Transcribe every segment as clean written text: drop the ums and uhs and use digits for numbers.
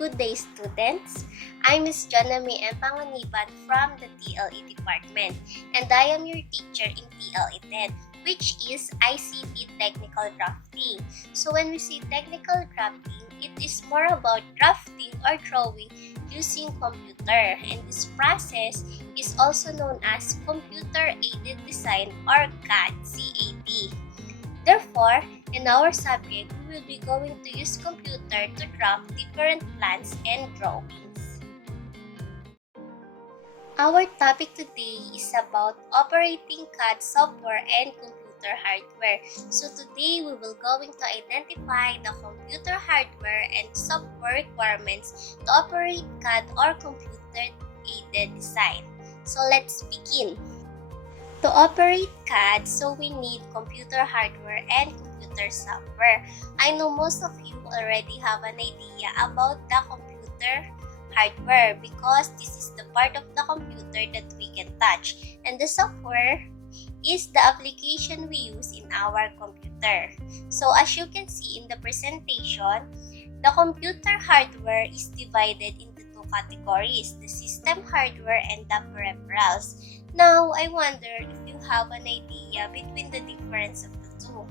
Good day, students. I'm Ms. Jonami M. Panguniban from the TLE department, and I am your teacher in TLE 10, which is ICT Technical Drafting. So when we say technical drafting, it is more about drafting or drawing using computer, and this process is also known as Computer-Aided Design or CAD. Therefore, in our subject, we will be going to use computer to draft different plans and drawings. Our topic today is about operating CAD software and computer hardware. So today, we will going to identify the computer hardware and software requirements to operate CAD or computer-aided design. So let's begin. To operate CAD, so we need computer hardware and computer software. I know most of you already have an idea about the computer hardware because this is the part of the computer that we can touch, and the software is the application we use in our computer. So as you can see in the presentation, the computer hardware is divided into two categories, the system hardware and the peripherals. Now, I wonder if you have an idea between the difference of the two.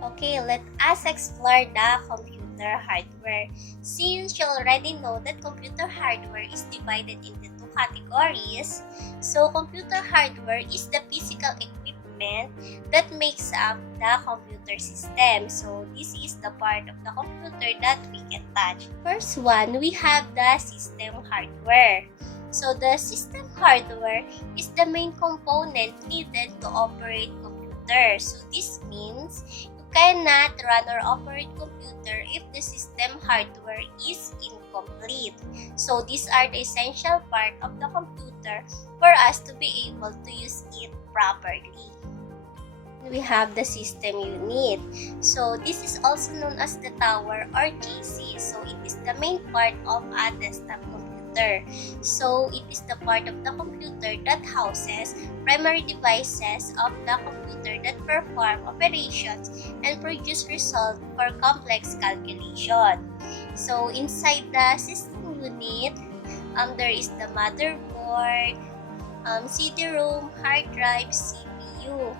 Okay, let us explore the computer hardware. Since you already know that computer hardware is divided into two categories, so computer hardware is the physical equipment that makes up the computer system. So this is the part of the computer that we can touch. First one, we have the system hardware. So the system hardware is the main component needed to operate computer. So this means you cannot run or operate computer if the system hardware is incomplete. So these are the essential part of the computer for us to be able to use it properly. We have the system unit. So this is also known as the tower or chassis. So it is the main part of a desktop computer. So it is the part of the computer that houses primary devices of the computer that perform operations and produce results for complex calculation. So inside the system unit, there is the motherboard, CD-ROM, hard drive, CPU.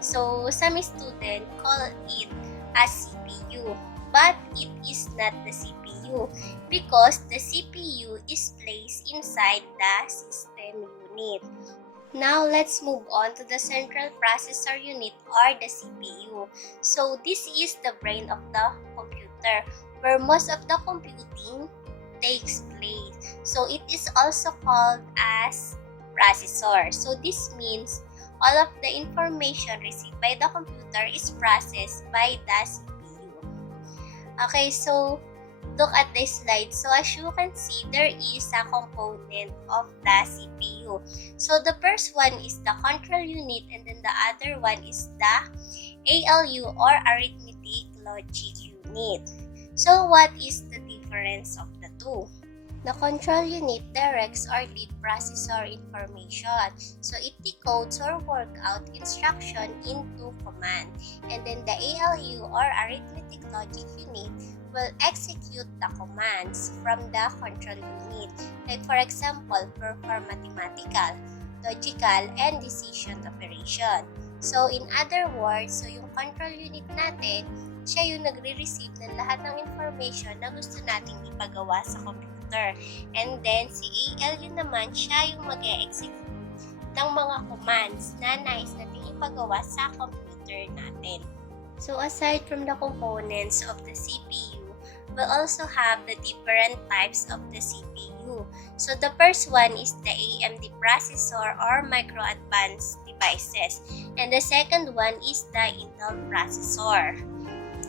So some students call it a CPU, but it is not the CPU because the CPU is placed inside the system unit. Now let's move on to the central processor unit or the CPU. So this is the brain of the computer where most of the computing takes place. So it is also called as processor. So this means all of the information received by the computer is processed by the CPU. Okay, so look at this slide. So as you can see, there is a component of the CPU. So the first one is the control unit, and then the other one is the ALU or arithmetic logic unit. So what is the difference of the two? The control unit directs or lead processor information. So it decodes or work out instruction into command. And then the ALU or arithmetic logic unit will execute the commands from the control unit. Like for example, perform mathematical, logical, and decision operation. So in other words, so yung control unit natin, siya yung nagre-receive ng lahat ng information na gusto nating ipagawa sa computer. And then, si ALU naman, siya yung mag-e-execute ng mga commands na nais natin ipagawa sa computer natin. So, aside from the components of the CPU, we also have the different types of the CPU. So, the first one is the AMD processor or micro advanced devices. And the second one is the Intel processor.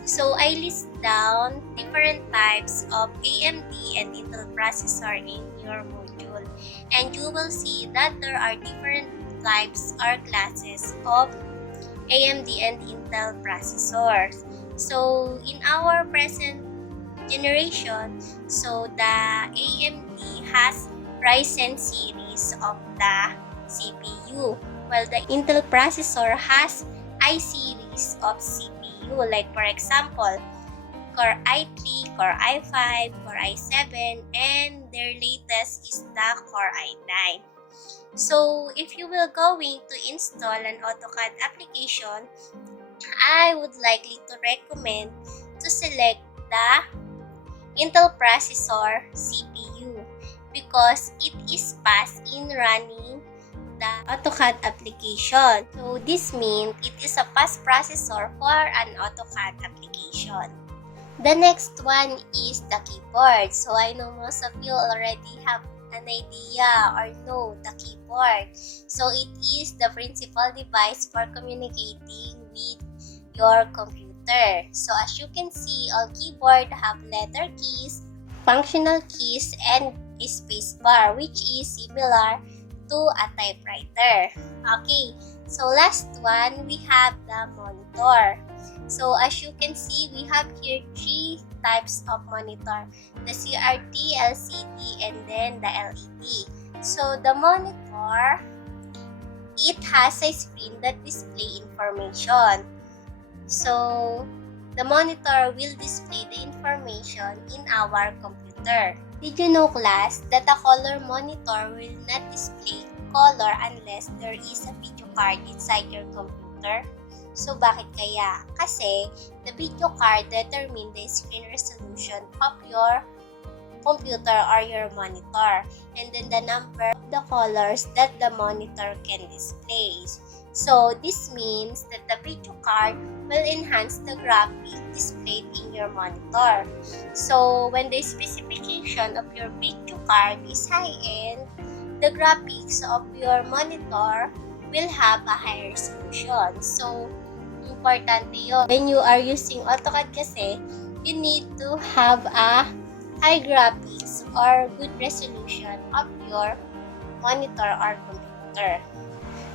So, I list down different types of AMD and Intel processor in your module. And you will see that there are different types or classes of AMD and Intel processors. So, in our present generation, so the AMD has Ryzen series of the CPU, while the Intel processor has I series of CPU. Like for example, Core i3, Core i5, Core i7, and their latest is the Core i9. So, if you will going to install an AutoCAD application, I would likely to recommend to select the Intel processor CPU because it is fast in running the AutoCAD application. So this means it is a fast processor for an AutoCAD application. The next one is the keyboard. So I know most of you already have an idea or know the keyboard. So it is the principal device for communicating with your computer. So as you can see, all keyboard have letter keys, functional keys, and a space bar, which is similar to a typewriter. Okay, so last one, we have the monitor. So as you can see, we have here three types of monitor: the CRT, LCD, and then the LED. So the monitor, it has a screen that display information. So the monitor will display the information in our computer. Did you know, class, that a color monitor will not display color unless there is a video card inside your computer? So, bakit kaya? Kasi, the video card determine the screen resolution of your computer or your monitor, and then the number of the colors that the monitor can display. So, this means that the video card will enhance the graphic displayed in your monitor. So, when the specification of your video card is high-end, the graphics of your monitor will have a higher resolution. So, importante yun. When you are using AutoCAD kasi, you need to have a high graphics or good resolution of your monitor or computer.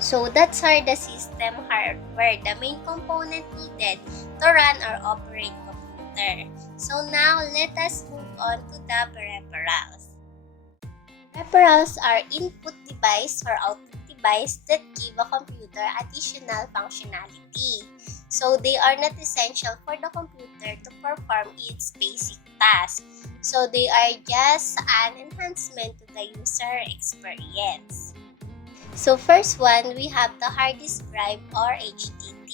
So, that's are the system hardware, the main component needed to run or operate computer. So, now, let us move on to the peripherals. Peripherals are input device or output device that give a computer additional functionality. So, they are not essential for the computer to perform its basic tasks. So, they are just an enhancement to the user experience. So, first one, we have the hard disk drive or HDD.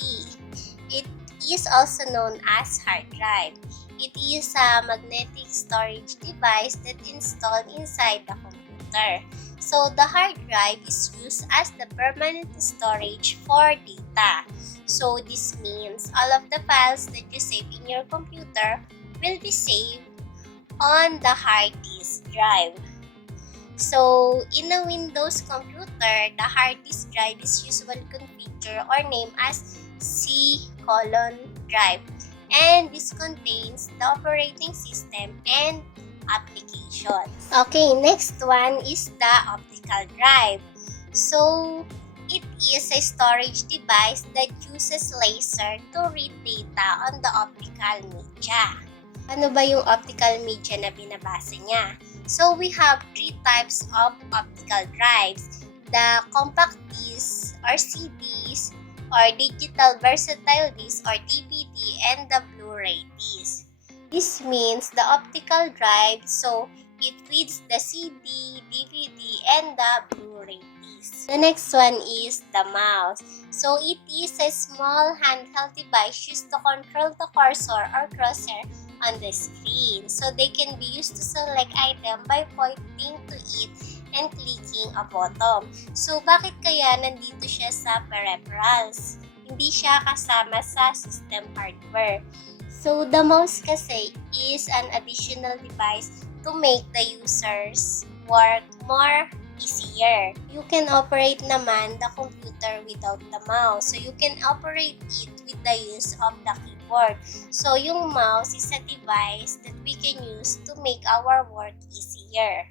It is also known as hard drive. It is a magnetic storage device that installed inside the computer. So, the hard drive is used as the permanent storage for data. So, this means all of the files that you save in your computer will be saved on the hard disk drive. So, in a Windows computer, the hard disk drive is usually configured or named as C:drive. And this contains the operating system and applications. Okay, next one is the optical drive. So, it is a storage device that uses laser to read data on the optical media. Ano ba yung optical media na binabasa niya? So, we have three types of optical drives: the compact disc or CDs, or digital versatile disc or DVD, and the Blu-ray disc. This means the optical drive, so it reads the CD, DVD, and the Blu-ray disc. The next one is the mouse. So it is a small handheld device used to control the cursor or crosshair on the screen. So they can be used to select item by pointing to it and clicking a button. So bakit kaya nandito siya sa peripherals? Hindi siya kasama sa system hardware. So, the mouse kasi is an additional device to make the users work more easier. You can operate naman the computer without the mouse. So, you can operate it with the use of the keyboard. So, yung mouse is a device that we can use to make our work easier.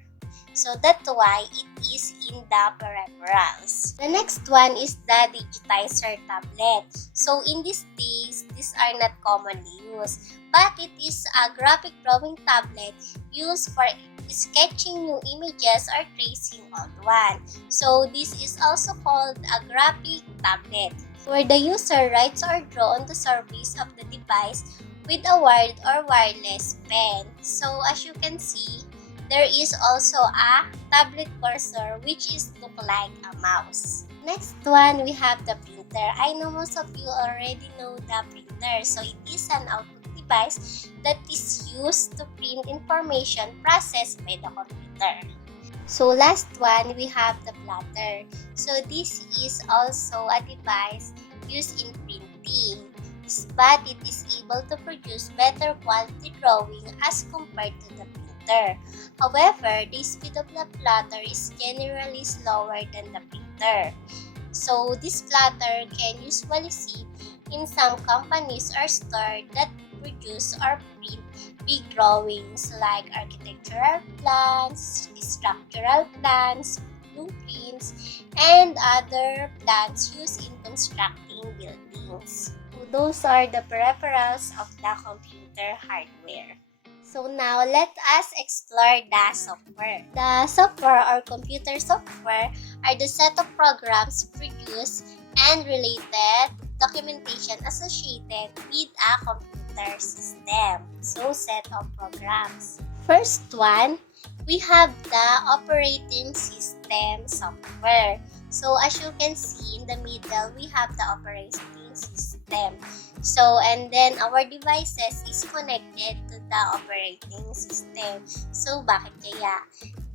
So, that's why it is in the peripherals. The next one is the Digitizer Tablet. So, in these days, these are not commonly used, but it is a graphic drawing tablet used for sketching new images or tracing old ones. So, this is also called a graphic tablet, where the user writes or draws on the surface of the device with a wired or wireless pen. So as you can see, there is also a tablet cursor which is look like a mouse. Next one, we have the printer. I know most of you already know the printer. So it is an output device that is used to print information processed by the computer. So last one, we have the plotter. So this is also a device used in printing, but it is able to produce better quality drawing as compared to the printer. However, the speed of the plotter is generally slower than the printer. So this plotter can usually see in some companies or stores that produce or print big drawings like architectural plans, structural plans, blueprints, and other plans used in constructing buildings. So those are the peripherals of the computer hardware. So now let us explore the software. The software or computer software are the set of programs produced and related documentation associated with a computer system. So set of programs. First one, we have the operating system software. So as you can see in the middle, we have the operating system. So and then our devices is connected to the operating system. So bakit kaya?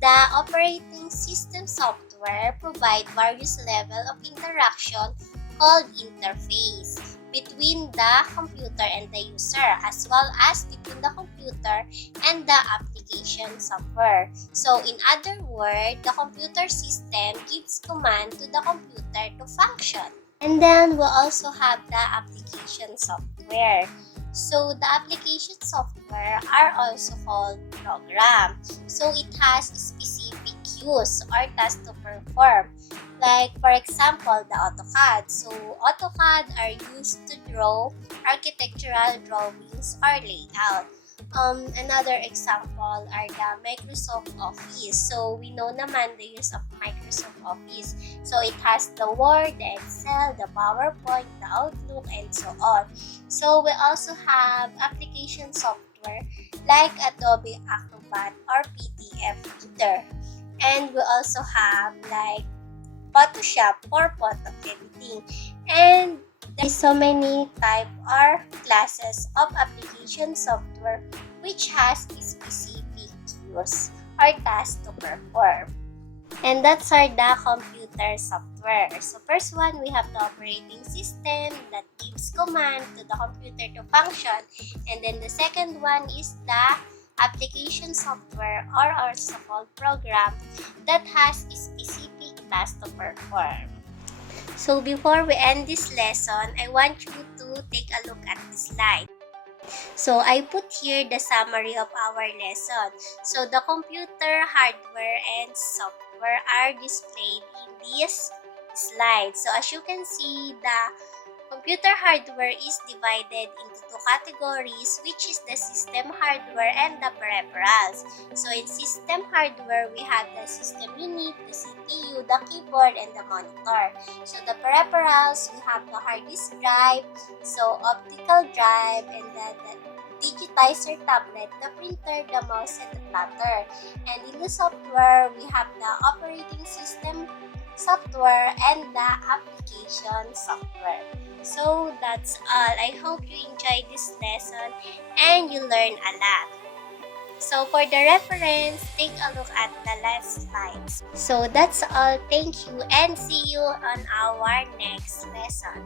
The operating system software provide various level of interaction called interface between the computer and the user, as well as between the computer and the application software. So in other words, the computer system gives command to the computer to function. And then we also have the application software. So the application software are also called program. So it has specific use or task to perform. Like for example, the AutoCAD. So AutoCAD are used to draw architectural drawings or layout. Another example are the Microsoft Office. So we know naman the use of Microsoft Office. So it has the Word, the Excel, the PowerPoint, the Outlook, and so on. So we also have application software like Adobe Acrobat or PDF Reader. And we also have like Photoshop for photo editing. And there's so many type or classes of application software which has specific use or task to perform. And that's our the computer software. So first one, we have the operating system that gives command to the computer to function. And then the second one is the application software or also called program that has a specific task to perform. So before we end this lesson, I want you to take a look at this slide. So I put here the summary of our lesson. So the computer hardware and software are displayed in this slide. So as you can see, the computer hardware is divided into two categories, which is the system hardware and the peripherals. So in system hardware, we have the system unit, the CPU, the keyboard, and the monitor. So the peripherals, we have the hard disk drive, so optical drive, and the Digitizer Tablet, the printer, the mouse, and the plotter. And in the software, we have the operating system software and the application software. So that's all. I hope you enjoyed this lesson and you learn a lot. So for the reference, take a look at the last slides. So that's all. Thank you and see you on our next lesson.